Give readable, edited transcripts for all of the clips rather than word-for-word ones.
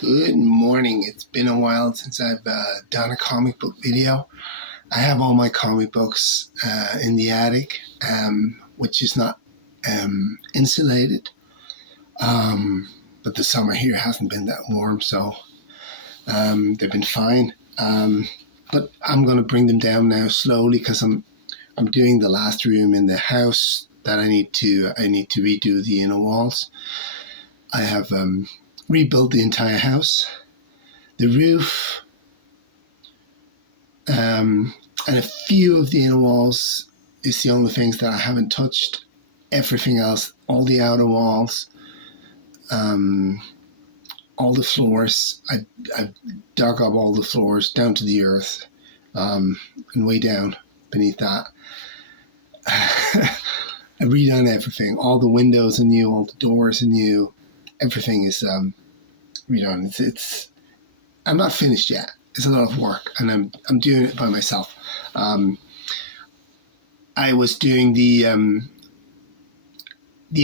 Good morning. It's been a while since I've done a comic book video. I have all my comic books in the attic, which is not insulated. But the summer here hasn't been that warm, so they've been fine. But I'm going to bring them down now slowly because I'm doing the last room in the house that I need to redo the inner walls. I have rebuilt the entire house, the roof, and a few of the inner walls is the only things that I haven't touched. Everything else, all the outer walls, all the floors, I've dug up all the floors down to the earth, and way down beneath that. I've redone everything. All the windows are new, all the doors are new. Everything is redone. It's I'm not finished yet. It's a lot of work, and I'm doing it by myself. I was doing the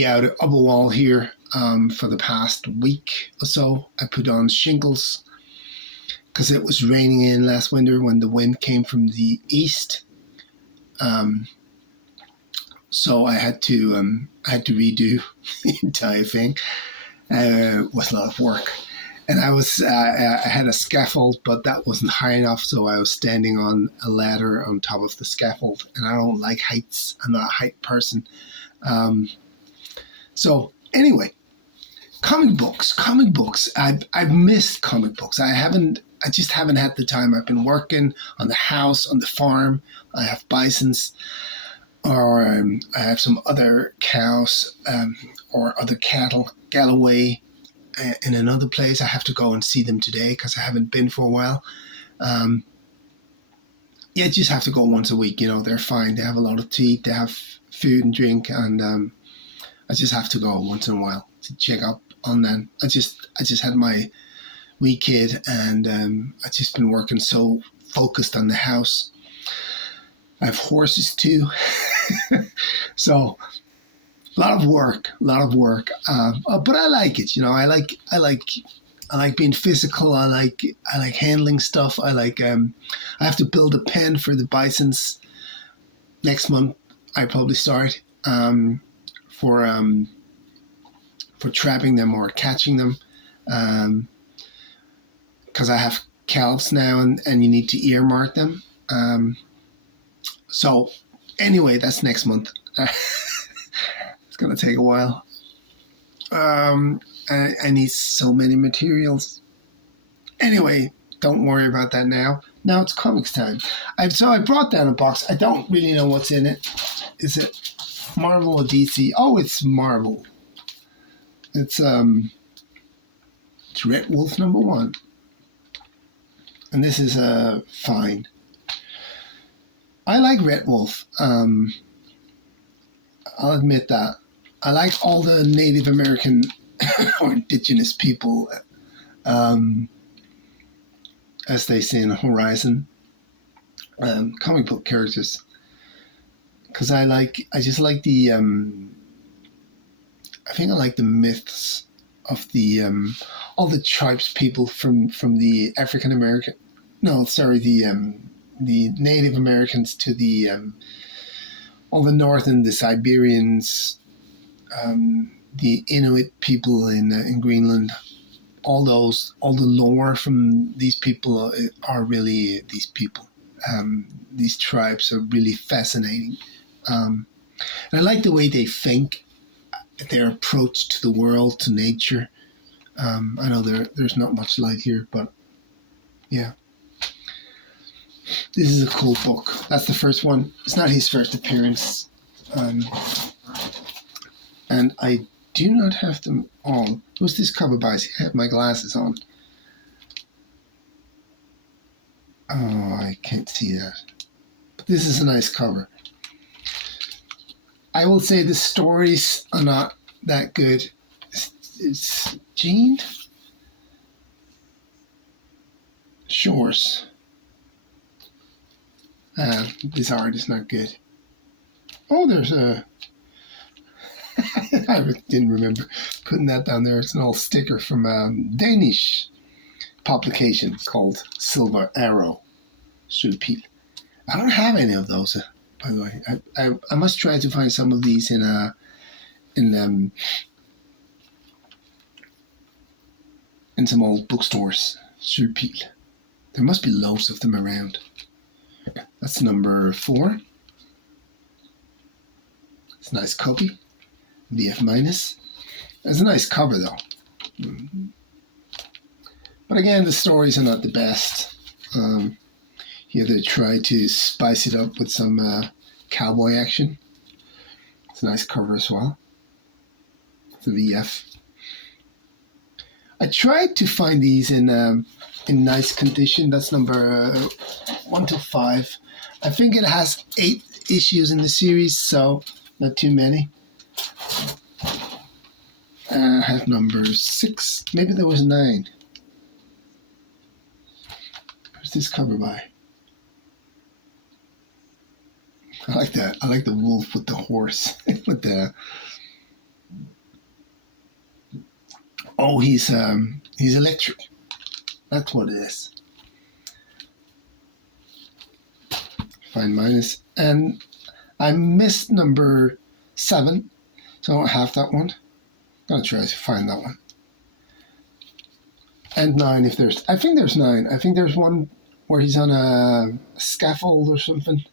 outer upper wall here for the past week or so. I put on shingles because it was raining in last winter when the wind came from the east. So I had to redo the entire thing. It was a lot of work. And I had a scaffold, but that wasn't high enough, so I was standing on a ladder on top of the scaffold, and I don't like heights. I'm not a height person. So anyway, comic books. I've missed comic books. I just haven't had the time. I've been working on the house, on the farm. I have bisons, or I have some other cows, or other cattle, Galloway, in another place. I have to go and see them today because I haven't been for a while. You just have to go once a week. They're fine. They have a lot to eat. They have food and drink, and I just have to go once in a while to check up on them. I just had my wee kid, and I've just been working so focused on the house. I have horses too, so. A lot of work, but I like it. I like being physical. I like handling stuff. I have to build a pen for the bisons next month. I probably start for trapping them or catching them, because I have calves now, and you need to earmark them. So anyway, that's next month. It's going to take a while. I need so many materials. Anyway, don't worry about that now. Now it's comics time. I brought down a box. I don't really know what's in it. Is it Marvel or DC? Oh, it's Marvel. It's Red Wolf #1. And this is fine. I like Red Wolf. I'll admit that. I like all the Native American or indigenous people, as they say in Horizon, comic book characters. Because I just like the, I think I like the myths of the, all the tribes people from the African American, no, sorry, the Native Americans to the, all the Northern, the Siberians, the Inuit people in Greenland, all the lore from these people are really these people. These tribes are really fascinating. And I like the way they think, their approach to the world, to nature. I know there's not much light here, but yeah. This is a cool book. That's the first one. It's not his first appearance. And I do not have them all. What's this cover by? I have my glasses on. Oh, I can't see that. But this is a nice cover. I will say the stories are not that good. It's Jean Shores. This art is not good. Oh, there's a... I didn't remember putting that down there. It's an old sticker from Danish. publication called Silver Arrow Sulpil. I don't have any of those, by the way. I must try to find some of these in some old bookstores. Sulpil. There must be loads of them around. That's number 4. It's a nice copy. VF minus. It's a nice cover though. But again, the stories are not the best. Here they try to spice it up with some cowboy action. It's a nice cover as well. It's a VF. I tried to find these in nice condition. That's number 1 to 5. I think it has 8 issues in the series, so not too many. I have number 6. Maybe there was 9. Who's this cover by? I like that. I like the wolf with the horse. With the he's electric. That's what it is. Fine minus. And I missed number 7, so I don't have that one. I'm gonna try to find that one. And 9 if there's. I think there's 9. I think there's one where he's on a scaffold or something.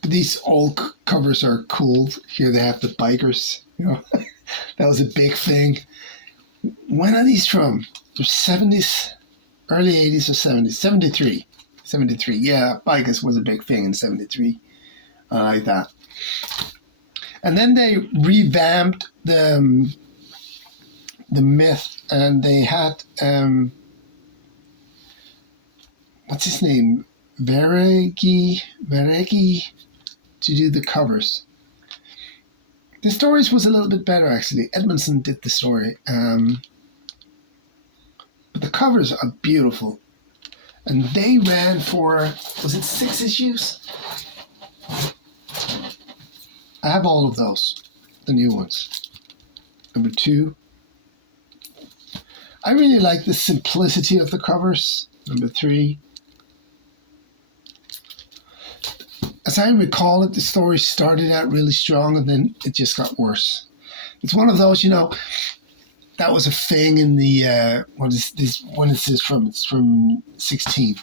But these old covers are cool. Here they have the bikers. You know, that was a big thing. When are these from? The 70s, early 80s or 70s? 73. 73. Yeah, bikers was a big thing in 73. I like that. And then they revamped the myth, and they had what's his name? Veregi to do the covers. The stories was a little bit better actually. Edmondson did the story, but the covers are beautiful, and they ran for, was it 6 issues? I have all of those, the new ones. Number 2. I really like the simplicity of the covers. Number 3. As I recall it, the story started out really strong and then it just got worse. It's one of those, that was a thing in the, what is this, when is this from? It's from 16.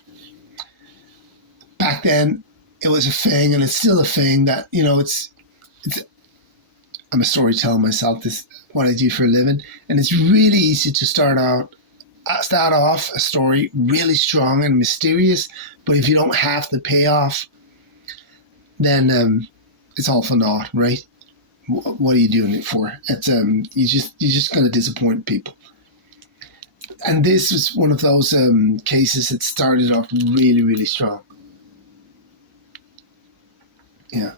Back then, it was a thing, and it's still a thing that, I'm a storyteller myself, this is what I do for a living, and it's really easy to start off a story really strong and mysterious, but if you don't have the payoff, then it's all for naught, right? What are you doing it for? It's you're just going to disappoint people. And this was one of those cases that started off really, really strong. Yeah,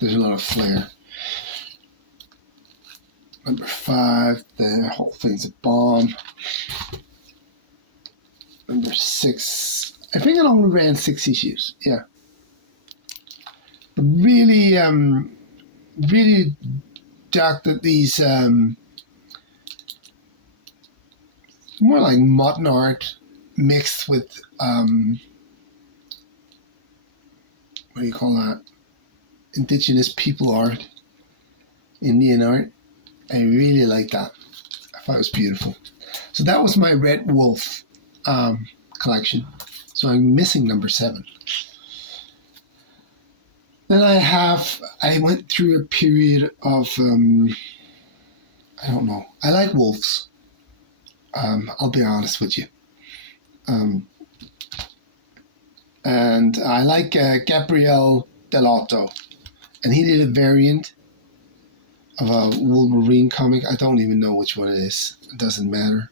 there's a lot of flair. Number 5, the whole thing's a bomb. Number 6, I think it only ran 6 issues. Yeah. Really, really dark that these more like modern art mixed with what do you call that? Indigenous people art, Indian art. I really like that. I thought it was beautiful. So that was my Red Wolf collection. So I'm missing number 7. Then I went through a period of, I don't know. I like wolves. I'll be honest with you. And I like Gabriel Dell'Otto. And he did a variant of a Wolverine comic. I don't even know which one it is. It doesn't matter.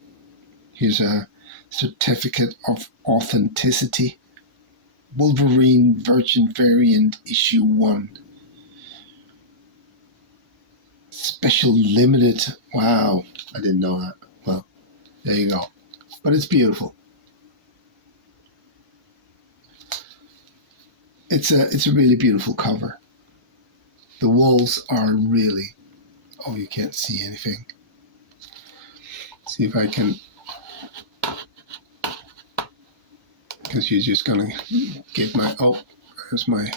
Here's a certificate of authenticity. Wolverine Virgin Variant Issue 1. Special limited. Wow, I didn't know that. Well, there you go. But it's beautiful. It's a really beautiful cover. The wolves are really... Oh, you can't see anything. See if I can because you're just gonna get my, oh, there's my,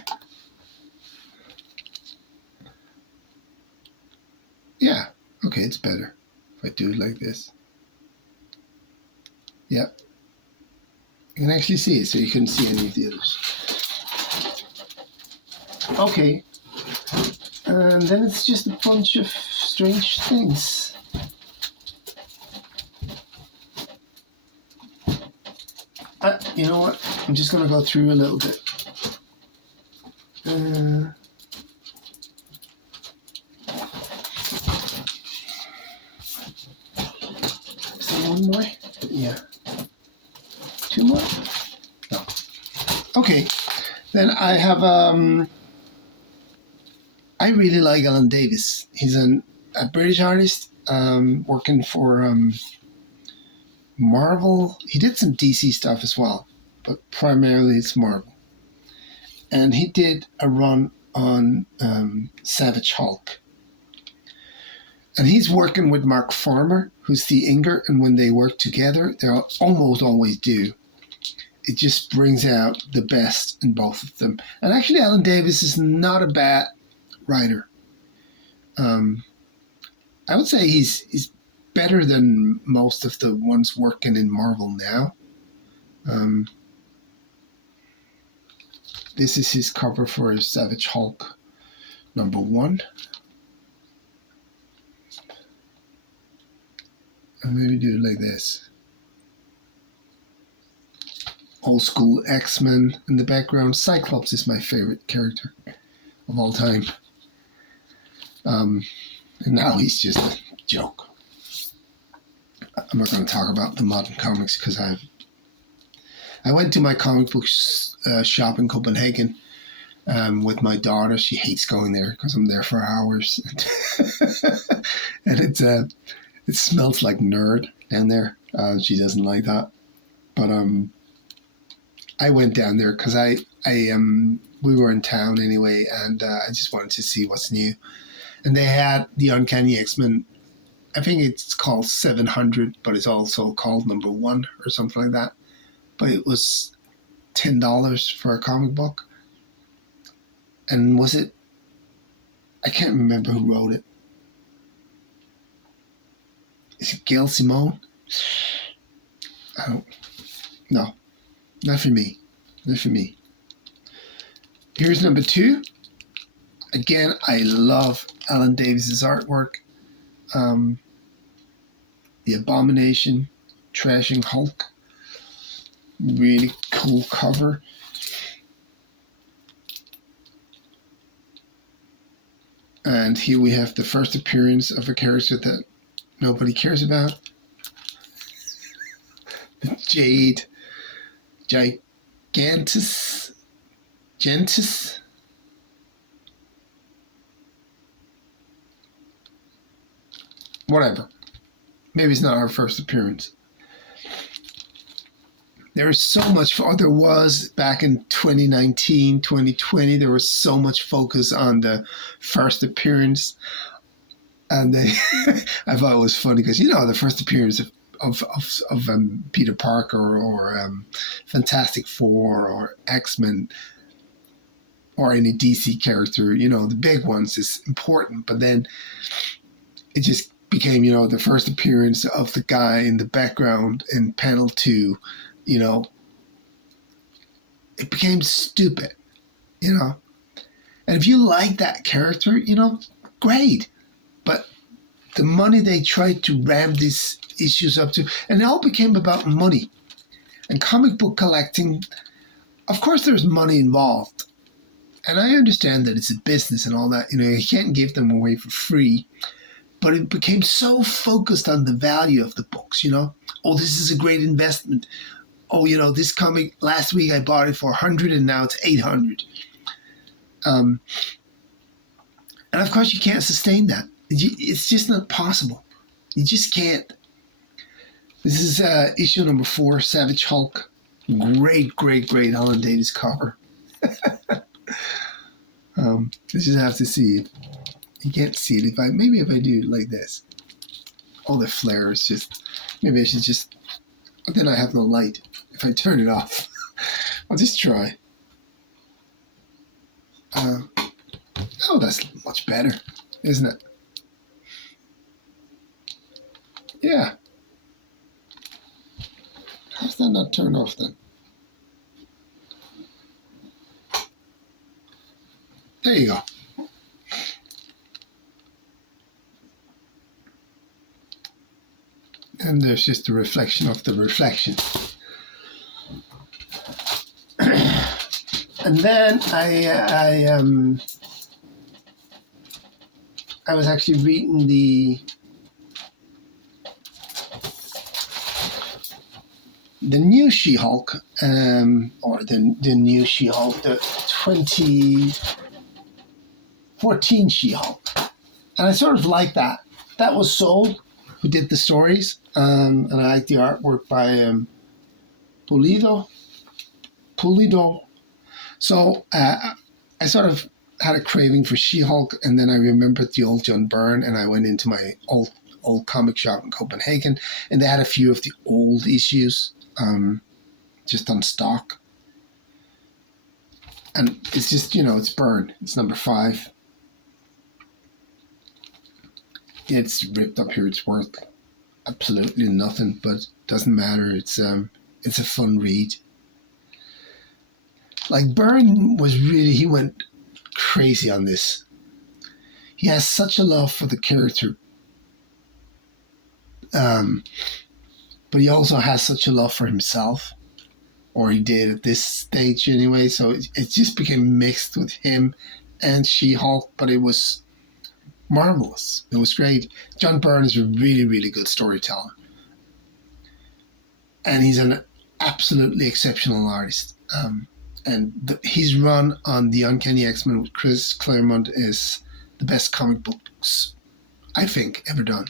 yeah, okay, it's better if I do it like this. Yep. You can actually see it, so you couldn't see any of the others. Okay. And then it's just a bunch of strange things. You know what? I'm just going to go through a little bit. Is there one more? Yeah. Two more? No. Okay. Then I have, I really like Alan Davis. He's a British artist working for Marvel. He did some DC stuff as well, but primarily it's Marvel. And he did a run on Savage Hulk. And he's working with Mark Farmer, who's the inker, and when they work together, they almost always do. It just brings out the best in both of them. And actually, Alan Davis is not a bad writer. I would say he's better than most of the ones working in Marvel now. This is his cover for Savage Hulk #1. And maybe do it like this. Old school X-Men in the background. Cyclops is my favorite character of all time. And now he's just a joke. I'm not going to talk about the modern comics because I went to my comic book shop in Copenhagen with my daughter. She hates going there because I'm there for hours. And it smells like nerd down there. She doesn't like that. But I went down there because we were in town anyway, and I just wanted to see what's new. And they had the Uncanny X-Men. I think it's called 700, but it's also called #1 or something like that. But it was $10 for a comic book. And was it? I can't remember who wrote it. Is it Gail Simone? No, not for me. Not for me. Here's #2. Again, I love Alan Davis's artwork. The Abomination, Trashing Hulk. Really cool cover. And here we have the first appearance of a character that nobody cares about. The Jade Gigantus. Gentis. Whatever. Maybe it's not our first appearance. There is so much, there was back in 2019, 2020, there was so much focus on the first appearance. And I thought it was funny because, the first appearance of Peter Parker or Fantastic Four or X-Men or any DC character, the big ones is important. But then it just became, the first appearance of the guy in the background in panel 2, it became stupid, And if you like that character, great. But the money they tried to ram these issues up to, and it all became about money. And comic book collecting, of course there's money involved. And I understand that it's a business and all that, you can't give them away for free. But it became so focused on the value of the books, Oh, this is a great investment. Oh, this comic, last week I bought it for 100 and now it's 800. And of course you can't sustain that. It's just not possible. You just can't. This is issue #4, Savage Hulk. Great, great, great Alan Davis cover. You just have to see it. You can't see it if I do it like this. All the flares maybe I should just, but then I have no light if I turn it off. I'll just try. Oh, that's much better, isn't it? Yeah. How's that not turned off then? There you go. And there's just a reflection of the reflection. And then I was actually reading the new She-Hulk, or the new She-Hulk, the 2014 She-Hulk, and I sort of like that. That was Soul who did the stories, and I like the artwork by Pulido. So I sort of had a craving for She-Hulk, and then I remembered the old John Byrne, and I went into my old comic shop in Copenhagen, and they had a few of the old issues just on stock. And it's just, it's Byrne. It's number 5. It's ripped up here. It's worth absolutely nothing, but doesn't matter. It's a fun read. Like, Byrne he went crazy on this. He has such a love for the character, but he also has such a love for himself, or he did at this stage anyway. So it just became mixed with him and She-Hulk, but it was marvelous. It was great. John Byrne is a really, really good storyteller, and he's an absolutely exceptional artist. And his run on the Uncanny X-Men with Chris Claremont is the best comic books, I think, ever done.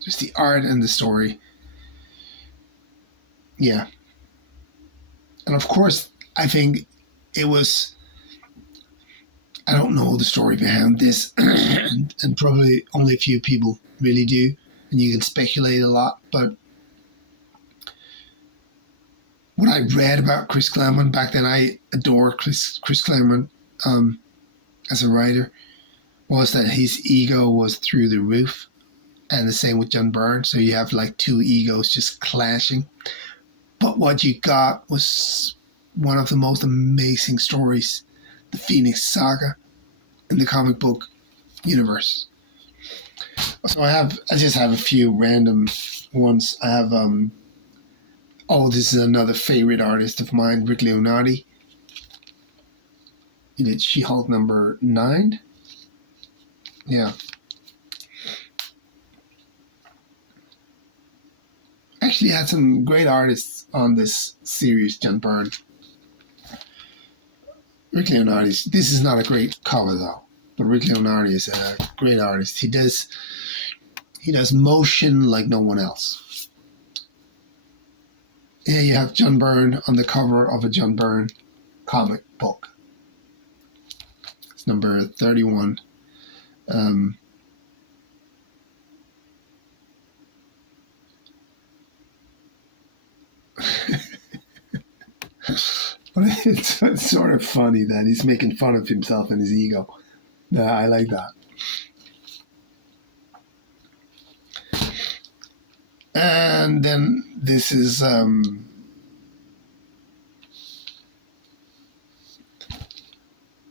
Just the art and the story. Yeah. And of course, I think it was... I don't know the story behind this, and probably only a few people really do, and you can speculate a lot, but what I read about Chris Claremont back then, I adore Chris Claremont as a writer, was that his ego was through the roof, and the same with John Byrne. So you have like two egos just clashing. But what you got was one of the most amazing stories, the Phoenix Saga, in the comic book universe. So I just have a few random ones. I have this is another favorite artist of mine, Rick Leonardi. He did She-Hulk number 9. Yeah. Actually had some great artists on this series, John Byrne. Rick Leonardi, this is not a great cover though, but Rick Leonardi is a great artist. He does motion like no one else. Yeah, you have John Byrne on the cover of a John Byrne comic book. It's number 31. But it's sort of funny that he's making fun of himself and his ego. I like that. And then this is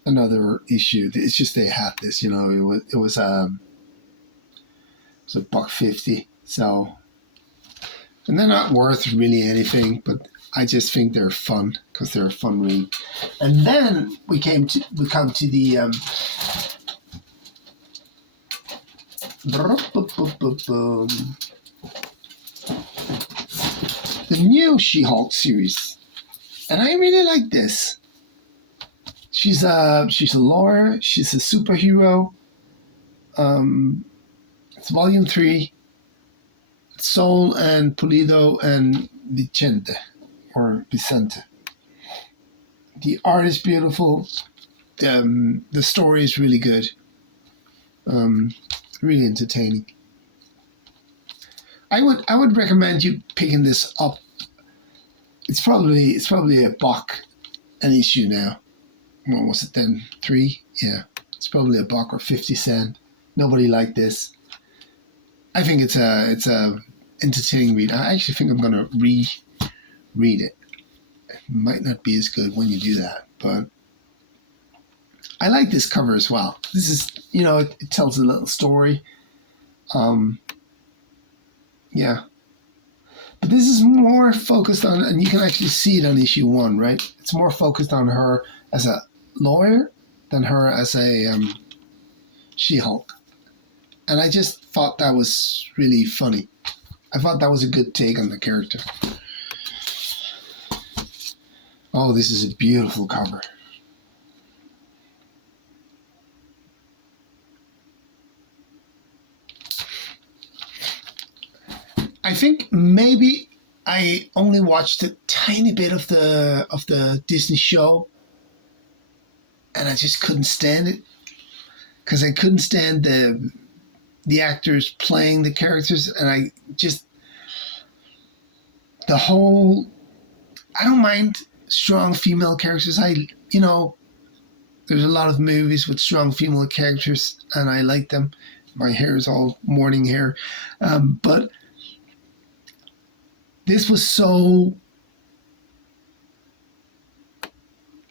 another issue. It's just they had this, it was $1.50. So, and they're not worth really anything, but I just think they're fun because they're a fun read. And then we come to the the new She-Hulk series, and I really like this. She's a lawyer. She's a superhero. It's volume 3. It's Soul and Pulido and Vicente. The art is beautiful. The story is really good. Really entertaining. I would recommend you picking this up. it's probably a buck an issue now. What was it then? 3? Yeah. It's probably a buck or 50 cent. Nobody liked this. I think it's a entertaining read. I actually think I'm gonna read it. It might not be as good when you do that, but I like this cover as well. This is, it tells a little story. Yeah. But this is more focused on, and you can actually see it on issue 1, right? It's more focused on her as a lawyer than her as a She-Hulk. And I just thought that was really funny. I thought that was a good take on the character. Oh, this is a beautiful cover. I think maybe I only watched a tiny bit of the Disney show, and I just couldn't stand it because I couldn't stand the actors playing the characters, and I don't mind strong female characters. There's a lot of movies with strong female characters, and I like them. My hair is all morning hair, but this was so.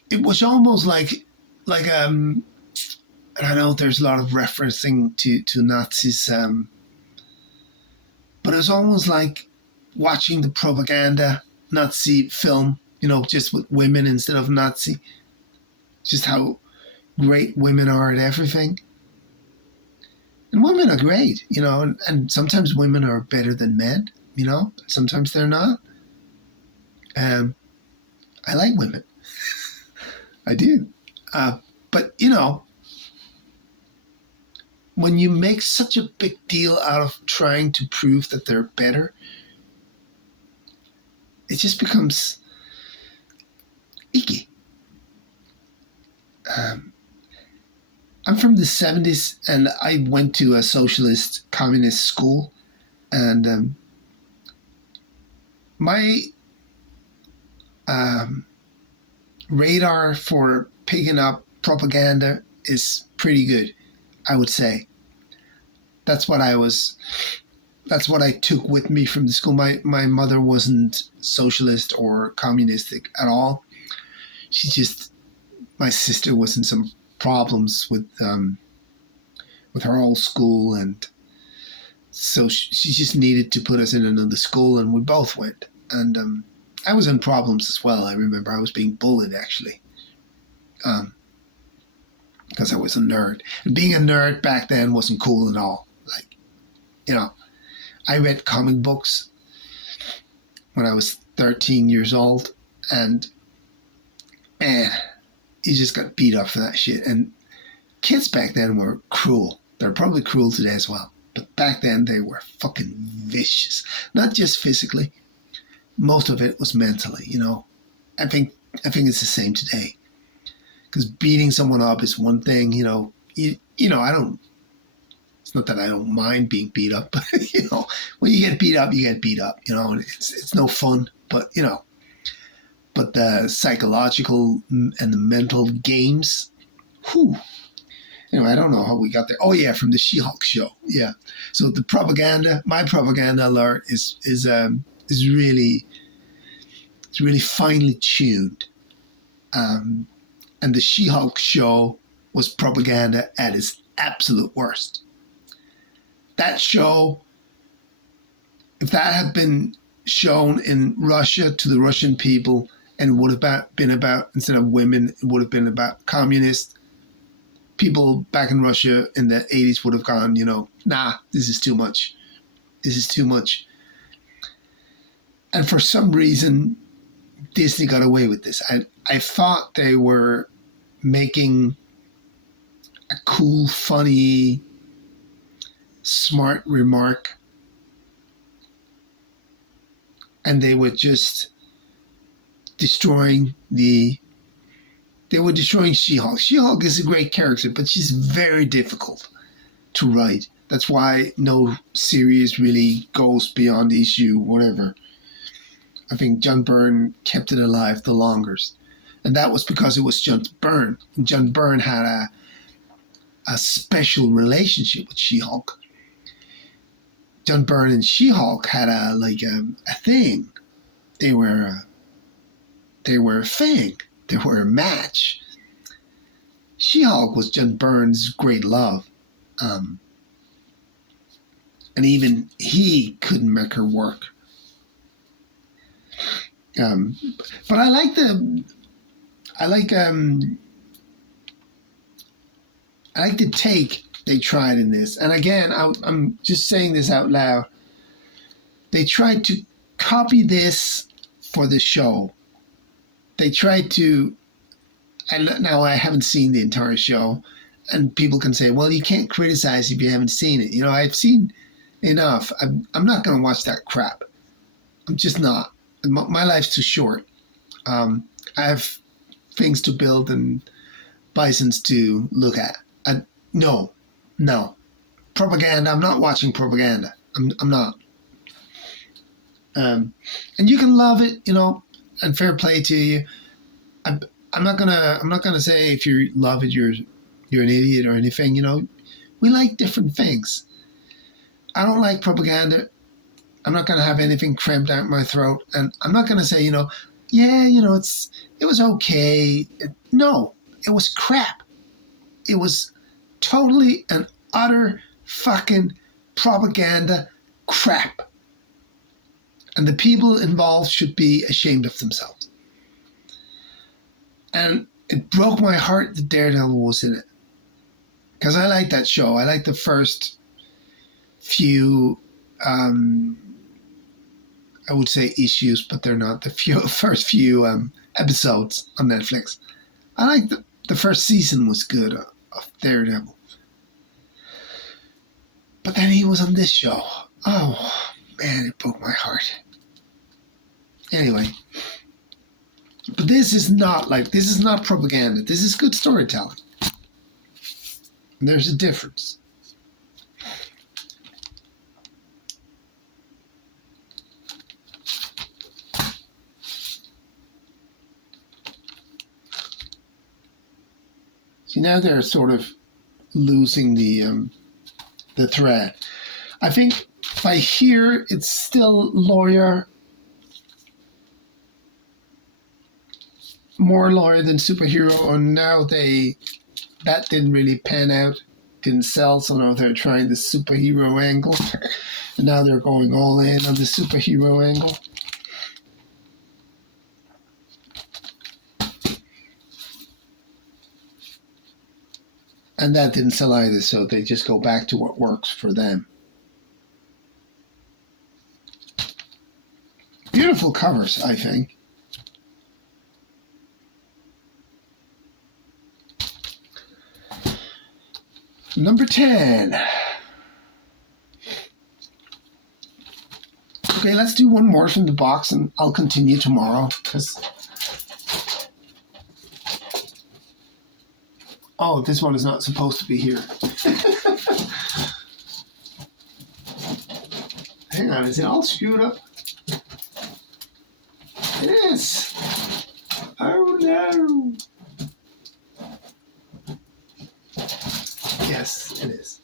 It was almost like and I know there's a lot of referencing to Nazis, but it was almost like watching the propaganda Nazi film, just with women instead of Nazi. Just how great women are at everything. And women are great, and sometimes women are better than men, sometimes they're not. I like women. I do. But, when you make such a big deal out of trying to prove that they're better, it just becomes icky. I'm from the 70s, and I went to a socialist communist school, and my radar for picking up propaganda is pretty good, I would say. That's what I took with me from the school. My mother wasn't socialist or communistic at all. My sister was in some problems with her old school, and so she just needed to put us in another school, and we both went. And I was in problems as well. I remember I was being bullied, actually, because I was a nerd. And being a nerd back then wasn't cool at all. I read comic books when I was 13 years old, and man, you just got beat up for that shit. And kids back then were cruel. They're probably cruel today as well. But back then they were fucking vicious. Not just physically. Most of it was mentally, I think it's the same today. Because beating someone up is one thing, I don't. It's not that I don't mind being beat up, but when you get beat up, you get beat up. And it's no fun. But but the psychological and the mental games, whew. Anyway, I don't know how we got there. Oh yeah, from the She-Hulk show. Yeah. So the propaganda, my propaganda alert is really, it's really finely tuned. And the She-Hulk show was propaganda at its absolute worst. That show, if that had been shown in Russia to the Russian people, and it would have been about, instead of women, it would have been about communists, people back in Russia in the 80s would have gone, nah, this is too much. This is too much. And for some reason, Disney got away with this. I thought they were making a cool, funny, smart remark, and they were just destroying She-Hulk. She-Hulk is a great character, but she's very difficult to write. That's why no series really goes beyond issue whatever. I think John Byrne kept it alive the longest. And that was because it was John Byrne. And John Byrne had a special relationship with She-Hulk. John Byrne and She-Hulk had a thing. They were a thing. They were a match. She-Hulk was John Byrne's great love. And even he couldn't make her work. But I like the take they tried in this. And again, I'm just saying this out loud. They tried to copy this for the show. They tried to, and now I haven't seen the entire show, and people can say, well, you can't criticize if you haven't seen it. I've seen enough. I'm not going to watch that crap. I'm just not. My life's too short. I have things to build and bisons to look at. No. Propaganda. I'm not watching propaganda. I'm not. And you can love it, and fair play to you. I'm not gonna say if you love it, you're an idiot or anything. We like different things. I don't like propaganda. I'm not going to have anything crammed out my throat. And I'm not going to say, it was okay. No, it was crap. It was totally and utter fucking propaganda crap. And the people involved should be ashamed of themselves. And it broke my heart that Daredevil was in it. Because I like that show. I like the first few I would say issues, but they're not. The first few episodes on Netflix. I like the first season was good of Daredevil. But then he was on this show. Oh, man, it broke my heart. Anyway. But this is not propaganda. This is good storytelling. And there's a difference. See, now they're sort of losing the thread. I think by here it's still lawyer, more lawyer than superhero, and now that didn't really pan out, didn't sell, so now they're trying the superhero angle, and now they're going all in on the superhero angle. And that didn't sell either, so they just go back to what works for them. Beautiful covers, I think. Number 10. Okay, let's do one more from the box and I'll continue tomorrow. Oh, this one is not supposed to be here. Hang on, is it all screwed up? It is. Oh no. Yes, it is.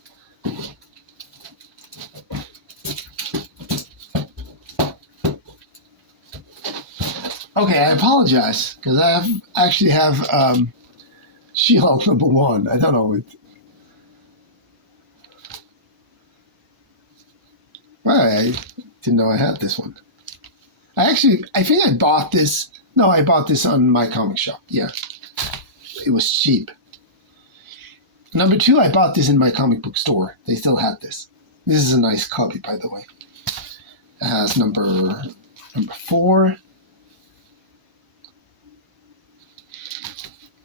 Okay, I apologize because I actually have She-Hulk #1. I don't know. I didn't know I had this one. I think I bought this. No, I bought this on My Comic Shop. Yeah. It was cheap. Number 2, I bought this in my comic book store. They still had this. This is a nice copy, by the way. It has number 4.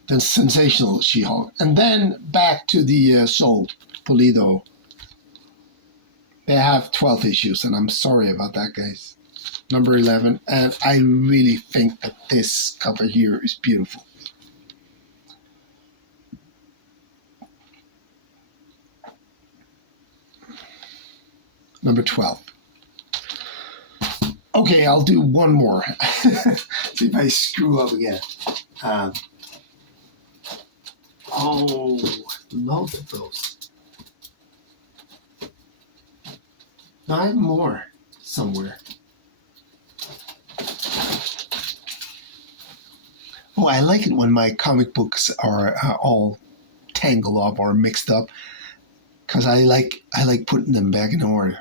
The Sensational She-Hulk. And then back to the Soul Pulido. They have 12 issues, and I'm sorry about that, guys. Number 11. And I really think that this cover here is beautiful. Number 12. Okay, I'll do one more. See if I screw up again. Um, oh, loads of those. No, I have more somewhere. Oh, I like it when my comic books are all tangled up or mixed up because I like putting them back in order.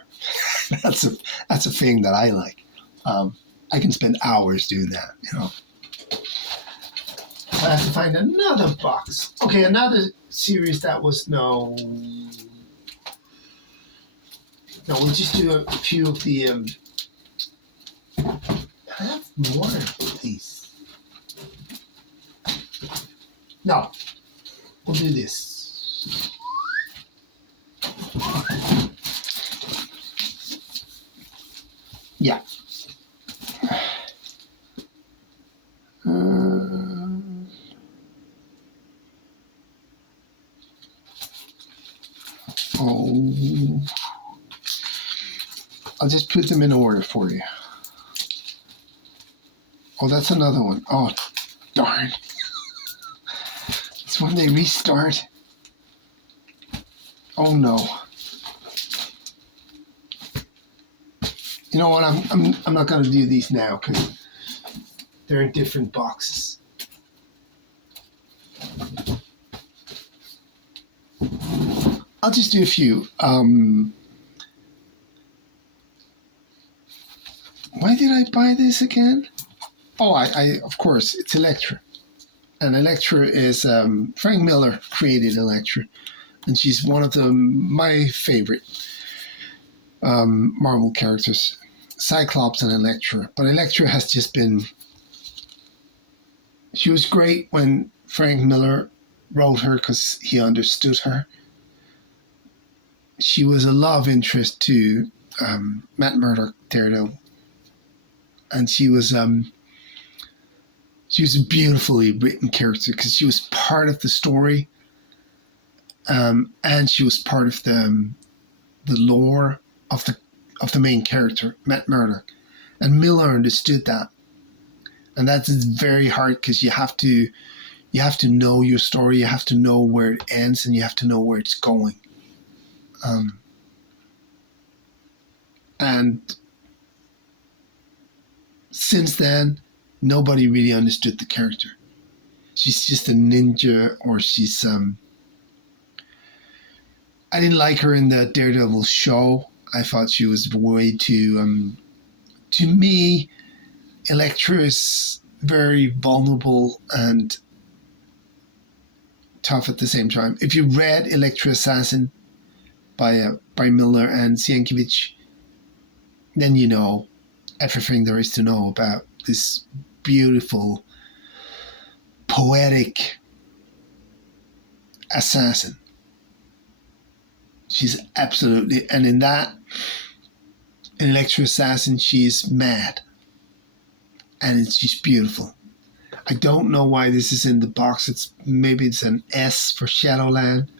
that's a that's a thing that I like. I can spend hours doing that. I have to find another box. Okay, another series that was no. We'll just do a few of the. I have more of these. No, we'll do this. Yeah. Oh, I'll just put them in order for you. Oh, that's another one. Oh, darn. It's when they restart. Oh no. You know what? I'm not gonna do these now because they're in different boxes. I'll just do a few. Why did I buy this again? Oh, I of course it's Elektra, and Elektra is Frank Miller created Elektra, and she's one of my favorite Marvel characters, Cyclops and Elektra. But Elektra has just been. She was great when Frank Miller wrote her because he understood her. She was a love interest to Matt Murdock, Daredevil, and she was a beautifully written character because she was part of the story, and she was part of the lore of the main character, Matt Murdock, and Miller understood that, and that's very hard because you have to know your story, you have to know where it ends, and you have to know where it's going. And since then, nobody really understood the character. She's just a ninja, or she's I didn't like her in the Daredevil show. I thought she was way too. To me, Elektra is very vulnerable and tough at the same time. If you read Elektra Assassin by Miller and Sienkiewicz, then you know everything there is to know about this beautiful, poetic assassin. She's absolutely, and in Elektra Assassin, she's mad, and she's beautiful. I don't know why this is in the box. Maybe it's an S for Shadowland,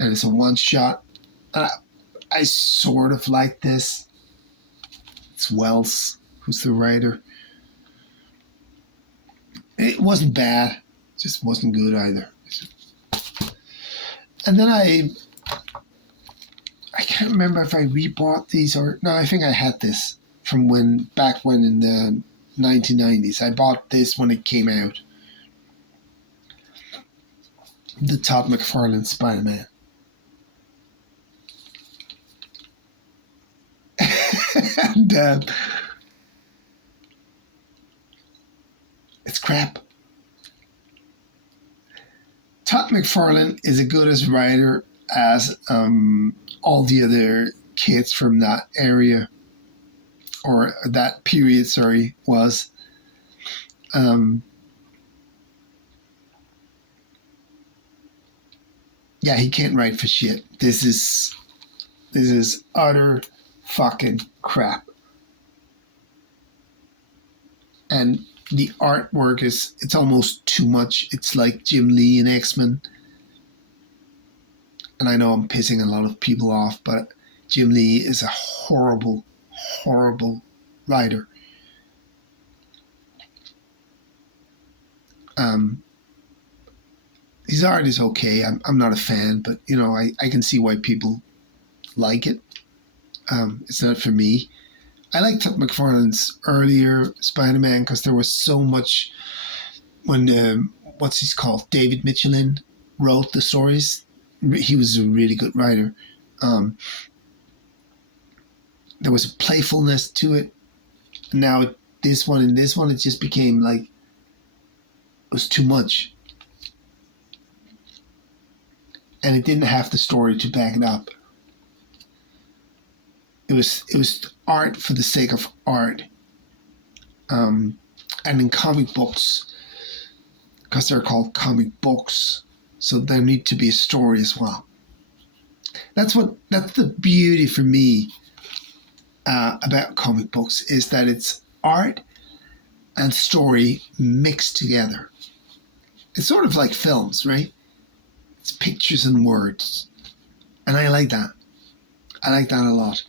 and it's a one shot. I sort of like this. It's Wells who's the writer. It wasn't bad, just wasn't good either. And then I can't remember if I rebought these or no. I think I had this from back when in the 1990s. I bought this when it came out. The Todd McFarlane Spider-Man. And it's crap. Todd McFarlane is as good as writer as all the other kids from that area or that period. Sorry, was. Yeah, he can't write for shit. This is utter fucking crap. And the artwork it's almost too much. It's like Jim Lee in X-Men. And I know I'm pissing a lot of people off, but Jim Lee is a horrible, horrible writer. His art is okay. I'm not a fan, but I can see why people like it. It's not for me. I liked McFarlane's earlier Spider-Man because there was so much when what's he's called, David Michelin, wrote the stories. He was a really good writer. There was a playfulness to it. Now this one, it just became like it was too much, and it didn't have the story to back it up. It was art for the sake of art. And in comic books, because they're called comic books, so there need to be a story as well. That's the beauty for me about comic books, is that it's art and story mixed together. It's sort of like films, right? It's pictures and words, and I like that. I like that a lot.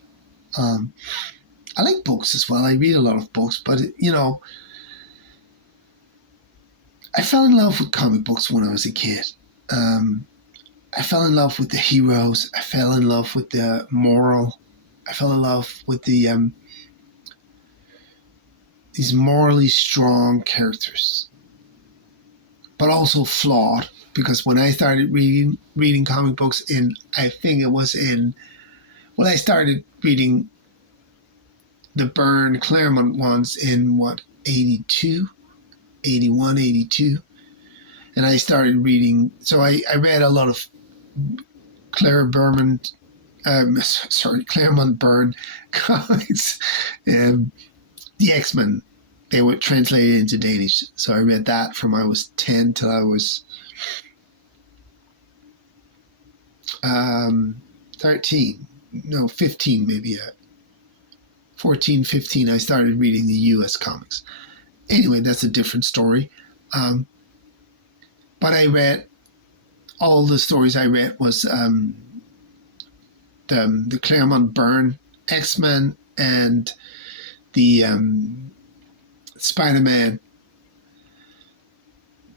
I like books as well. I read a lot of books, but I fell in love with comic books when I was a kid. I fell in love with the heroes. I fell in love with the moral. I fell in love with these morally strong characters, but also flawed. Because when I started reading comic books I started reading the Byrne Claremont ones in 82, 81, 82. And I started reading, so I read a lot of Claremont Byrne comics. The X-Men, they were translated into Danish. So I read that from I was 10 till I was 13. No, 15 maybe. 14, 15, I started reading the US comics. Anyway, that's a different story. But I read, all the stories I read was the Claremont Byrne X-Men and the Spider-Man,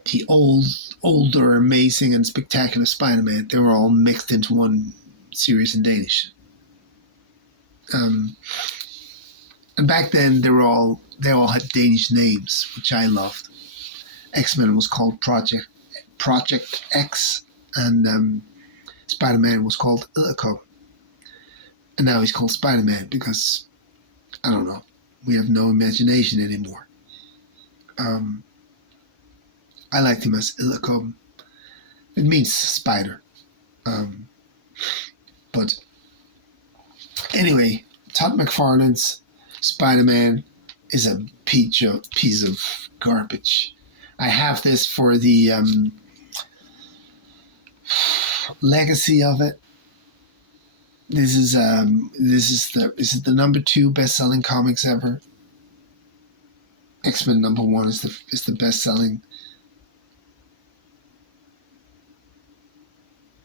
the older, amazing and spectacular Spider-Man. They were all mixed into one series in Danish. And back then they all had Danish names, which I loved. X-Men was called Project X, and Spider-Man was called Illico. And now he's called Spider-Man because, I don't know, we have no imagination anymore. I liked him as Illico. It means spider. But anyway, Todd McFarlane's Spider-Man is a piece of garbage. I have this for the legacy of it. This is the number 2 best-selling comics ever. X-Men number 1 is the best-selling.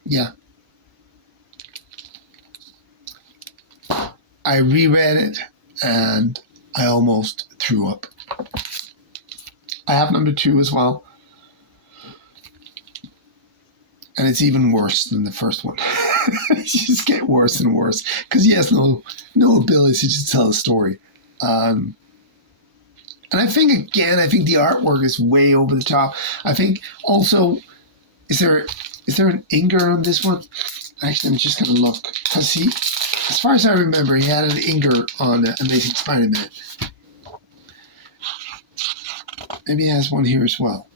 Yeah. I reread it and I almost threw up. I have number 2 as well. And it's even worse than the first one. It just gets worse and worse because he has no ability to tell a story. And I think the artwork is way over the top. I think also, is there an Inger on this one? Actually, I'm just going to look because as far as I remember, he had an Inger on Amazing Spider-Man. Maybe he has one here as well.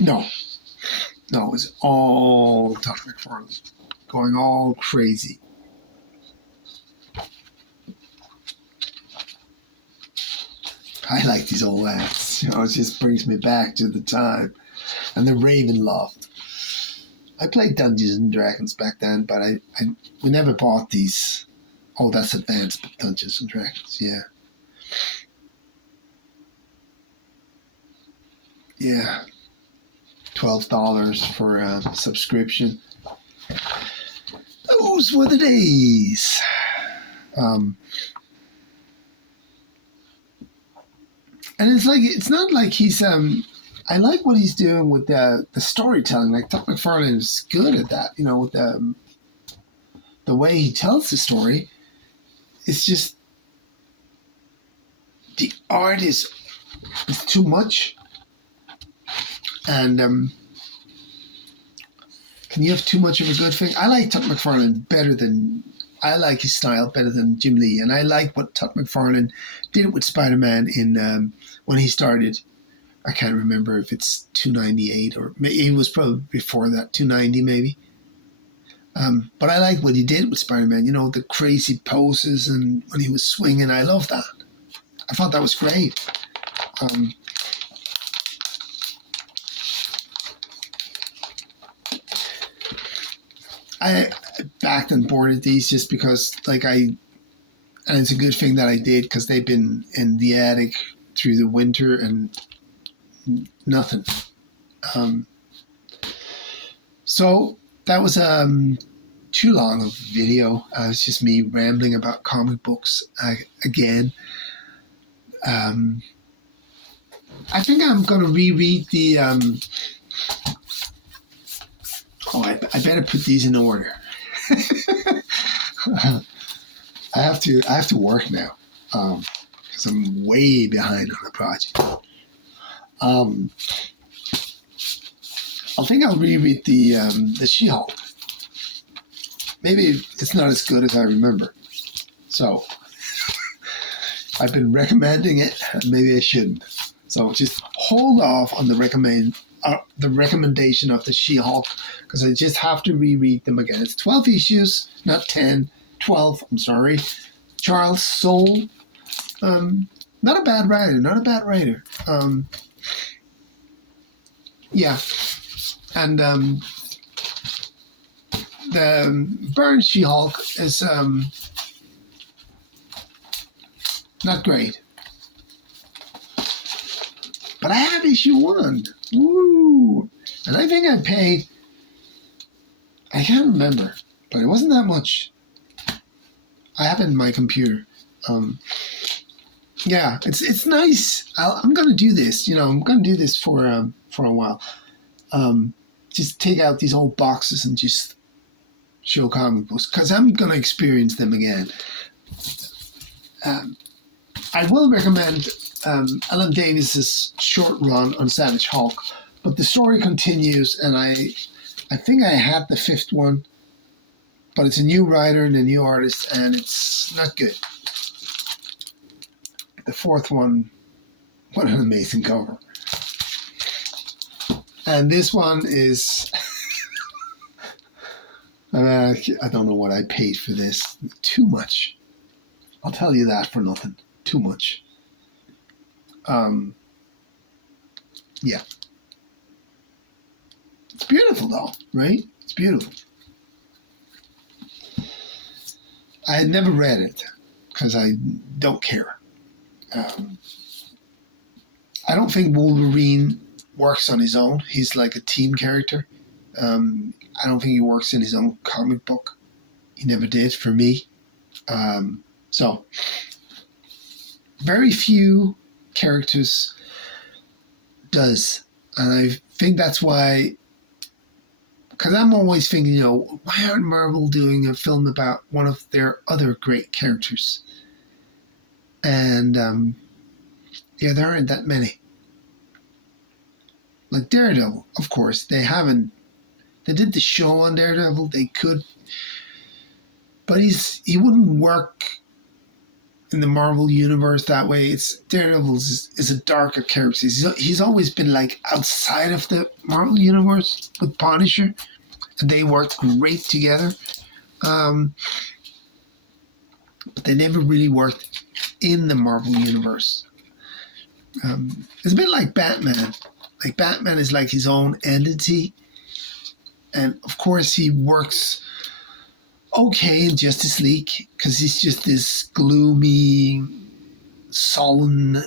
No, it's all Todd McFarlane going all crazy. I like these old ads. It just brings me back to the time. And the Ravenloft. I played Dungeons and Dragons back then, but we never bought these. Oh, that's Advanced Dungeons and Dragons, yeah. Yeah. $12 for a subscription. Those were the days. Um, and it's not like he's I like what he's doing with the storytelling. Like Todd McFarlane is good at that, with the way he tells the story. It's just the art is too much, and can you have too much of a good thing? I like Todd McFarlane better than I like his style better than Jim Lee, and I like what Todd McFarlane did with Spider-Man in when he started. I can't remember if it's 298 or it was probably before that, 290 maybe. But I like what he did with Spider-Man. The crazy poses and when he was swinging. I love that. I thought that was great. Um, I backed and boarded these just because, and it's a good thing that I did because they've been in the attic through the winter and nothing. So that was too long of a video. It's just me rambling about comic books again. I think I'm going to reread the. I better put these in order. I have to work now because I'm way behind on the project. I think I'll reread the She-Hulk. Maybe it's not as good as I remember. So I've been recommending it. Maybe I shouldn't. So just hold off on the recommendation of the She-Hulk because I just have to reread them again. It's 12 issues, not 10. 12. I'm sorry. Charles Soule. Not a bad writer. Yeah. And the Byrne She-Hulk is not great. But I have issue 1. Woo! And I think I paid, I can't remember, but it wasn't that much. I have it in my computer. Yeah, it's nice. I'm going to do this. I'm going to do this for a while. Just take out these old boxes and just show comic books because I'm going to experience them again. I will recommend Alan Davis's short run on Savage Hulk, but the story continues, and I think I had the 5th one, but it's a new writer and a new artist, and it's not good. The 4th one, what an amazing cover. And this one is, I don't know what I paid for this. Too much. I'll tell you that for nothing. Too much. Yeah. It's beautiful though, right? It's beautiful. I had never read it because I don't care. I don't think Wolverine works on his own. He's like a team character. I don't think he works in his own comic book. He never did for me. So, very few characters does. And I think that's why, because I'm always thinking, why aren't Marvel doing a film about one of their other great characters? And, yeah, there aren't that many. Like Daredevil, of course, they did the show on Daredevil, they could, but he wouldn't work in the Marvel universe that way. Daredevil is a darker character. He's always been like outside of the Marvel universe with Punisher, and they worked great together. But they never really worked in the Marvel universe. It's a bit like Batman. Like Batman is like his own entity, and of course he works okay in Justice League because he's just this gloomy, sullen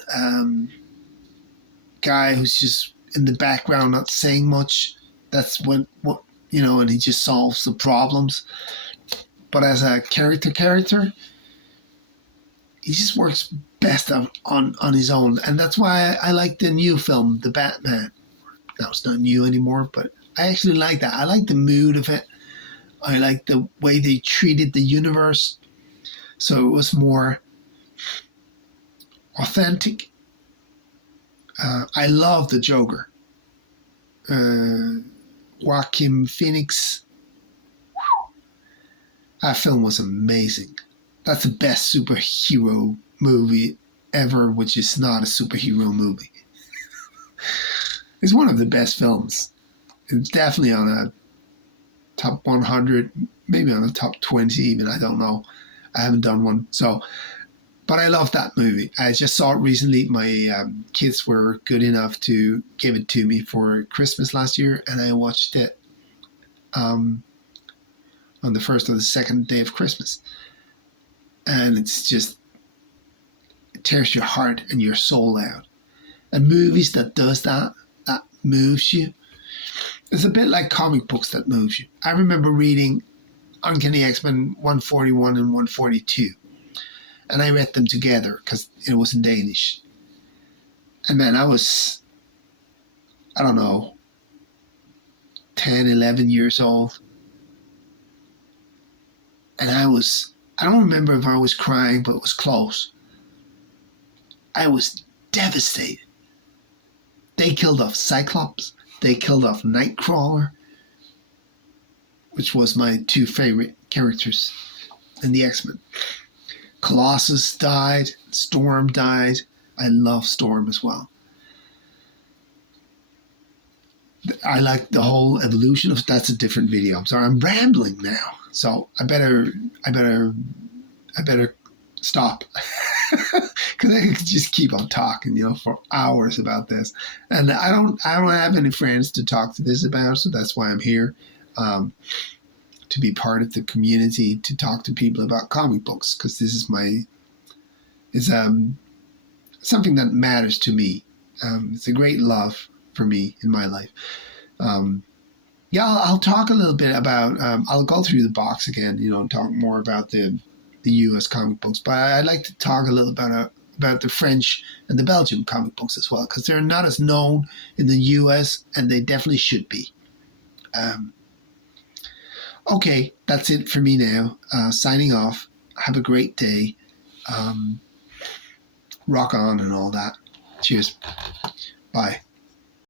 guy who's just in the background, not saying much. That's and he just solves the problems. But as a character, he just works best on his own, and that's why I like the new film, The Batman. Now it's not new anymore, but I actually like that. I like the mood of it. I like the way they treated the universe, so it was more authentic. I love the Joker. Joaquin Phoenix. That film was amazing. That's the best superhero movie ever, which is not a superhero movie. It's one of the best films. It's definitely on a top 100, maybe on a top 20 even, I don't know. I haven't done one. So, but I love that movie. I just saw it recently. My kids were good enough to give it to me for Christmas last year, and I watched it on the first or the second day of Christmas. And it's just, it tears your heart and your soul out. And movies that does that moves you. It's a bit like comic books that moves you. I remember reading Uncanny X-Men 141 and 142. And I read them together because it was in Danish. And man, I was, I don't know, 10, 11 years old. And I don't remember if I was crying, but it was close. I was devastated. They killed off Cyclops. They killed off Nightcrawler, which was my two favorite characters in the X-Men. Colossus died. Storm died. I love Storm as well. I like the whole evolution of. That's a different video. I'm sorry, I'm rambling now. So I better stop because I could just keep on talking, for hours about this. And I don't have any friends to talk to this about, so that's why I'm here, to be part of the community, to talk to people about comic books, because this is something that matters to me. It's a great love for me in my life. I'll talk a little bit about. I'll go through the box again, talk more about the U.S. comic books, but I'd like to talk a little about the French and the Belgian comic books as well, because they're not as known in the U.S. and they definitely should be. Okay, that's it for me now. Signing off. Have a great day. Rock on and all that. Cheers. Bye.